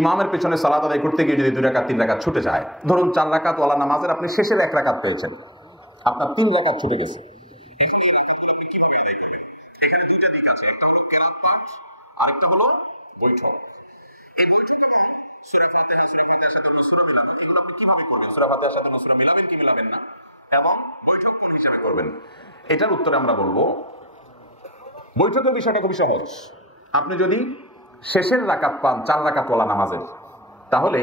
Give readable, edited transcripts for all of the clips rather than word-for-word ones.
ইমামের পেছনে সালাত আদায় করতে গিয়ে যদি 2 রাকাত 3 রাকাত ছুটে যায়, ধরুন 4 রাকাত ওয়ালা নামাজের আপনি শেষের 1 রাকাত পেয়েছেন, আপনার 3 রাকাত ছুটে গেছে। এখানে দুইটা দিক আছে, একটা হলো কিরাত পাঠ, আরেকটা হলো বৈঠক। এই বৈঠকে সূরা ফাতিহা সাথে সূরা মিলাবেন, এগুলো আপনি কিভাবে করবেন? সূরা ফাতিহার সাথে সূরা মিলাবেন কি মিলাবেন না, এবং বৈঠক কোন হিসাবে করবেন, এটার উত্তরে আমরা বলবো বৈঠকের বিষয়টা খুবই সহজ। আপনি যদি শেষের রাকাত পান 4 রাকাত ওয়ালা নামাজের, তাহলে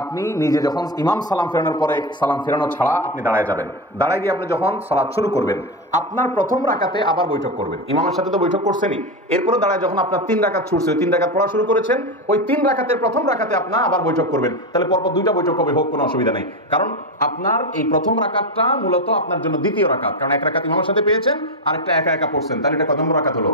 আপনি নিজে যখন ইমাম সালাম ফেরানোর পরে সালাম ফেরানো ছাড়া আপনি দাঁড়ায় যাবেন, দাঁড়ায় গিয়ে আপনি যখন সালাত শুরু করবেন আপনার প্রথম রাকাতে আবার বৈঠক করবেন। ইমামের সাথে তো বৈঠক করছেনই, এরপরে দাঁড়ায় যখন আপনার 3 রাকাত ছুটছে, ওই 3 রাকাত পড়া শুরু করেছেন, ওই 3 রাকাতের প্রথম রাকাতে আপনার আবার বৈঠক করবেন। তাহলে পরপর 2টা বৈঠক হবে, হোক কোনো অসুবিধা নেই, কারণ আপনার এই প্রথম রাকাতটা মূলত আপনার জন্য দ্বিতীয় রাকাত, কারণ 1 রাকাত ইমামের সাথে পেয়েছেন, আরেকটা একা একা পড়ছেন, তাহলে এটা কত নম্বর রাকাত হলো?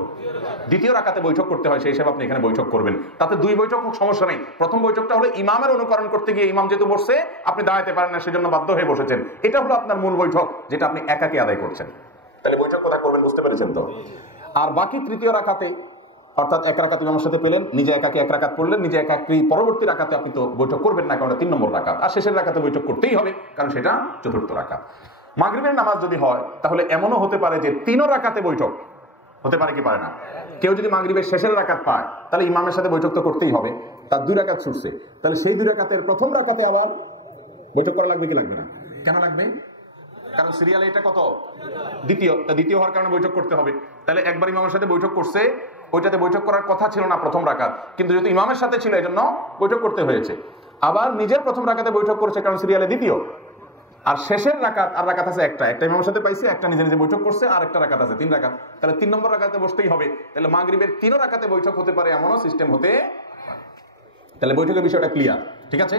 দ্বিতীয় রাকাতে বৈঠক করতে হয়, সেই হিসাবে আপনি এখানে বৈঠক করবেন। তাতে 2 বৈঠক হোক, সমস্যা নেই। প্রথম বৈঠকটা হলো ইমামের অনুকরণ করতে গিয়ে ইমাম যেহেতু বসছে, আপনি দাঁড়াতে পারেন না, সেজন্য বাধ্য হয়ে বসেছেন, এটা হলো আপনার মূল বৈঠক, যেটা আপনি একাকী আদায় করছেন। তাহলে বৈঠক কোথায় করবেন বুঝতে পেরেছেন তো? আর বাকি তৃতীয় রাকাতে, অর্থাৎ 1 রাকাত ইমামের সাথে পেলেন, নিজে একাকী 1 রাকাত পড়লেন, নিজে একাকী পরবর্তী রাকাতে আপনি তো বৈঠক করবেন না, কারণ 3 নম্বর রাকাত, আর শেষের রাকাতে বৈঠক করতেই হবে, কারণ সেটা 4র্থ রাকাত। মাগরিবের নামাজ যদি হয়, তাহলে এমনও হতে পারে যে 3 রাকাতে বৈঠক হতে পারে কি পারে না? কেউ যদি মাগরিবের শেষের রাকাত পায়, তাহলে ইমামের সাথে বৈঠক তো করতেই হবে, তার 2 রাকাত ছুটছে, তাহলে সেই 2 রাকাতের প্রথম রাকাতে আবার বৈঠক করা লাগবে কি লাগবে না? কেন লাগবে? কারণ সিরিয়ালে এটা কত? দ্বিতীয় হওয়ার কারণে বৈঠক করতে হবে। তাহলে একবার ইমামের সাথে বৈঠক করছে, ওইটাতে বৈঠক করার কথা ছিল না প্রথম রাকাত, কিন্তু যেহেতু ইমামের সাথে ছিল এই জন্য বৈঠক করতে হয়েছে। আবার নিজের প্রথম রাকাতে বৈঠক করছে, কারণ সিরিয়ালে দ্বিতীয়। আর শেষের রাকাত আর রাকাত আছে একটা ইমামের সাথে পাইছে, একটা নিজে নিজে বৈঠক করছে, আর একটা রাকাত আছে 3 রাকাত, তাহলে 3 নম্বর রাকাতে বসতেই হবে। তাহলে মাগরিবের 3 রাকাতে বৈঠক হতে পারে, এমনও সিস্টেম হতে। তাহলে বৈঠকের বিষয়টা ক্লিয়ার, ঠিক আছে?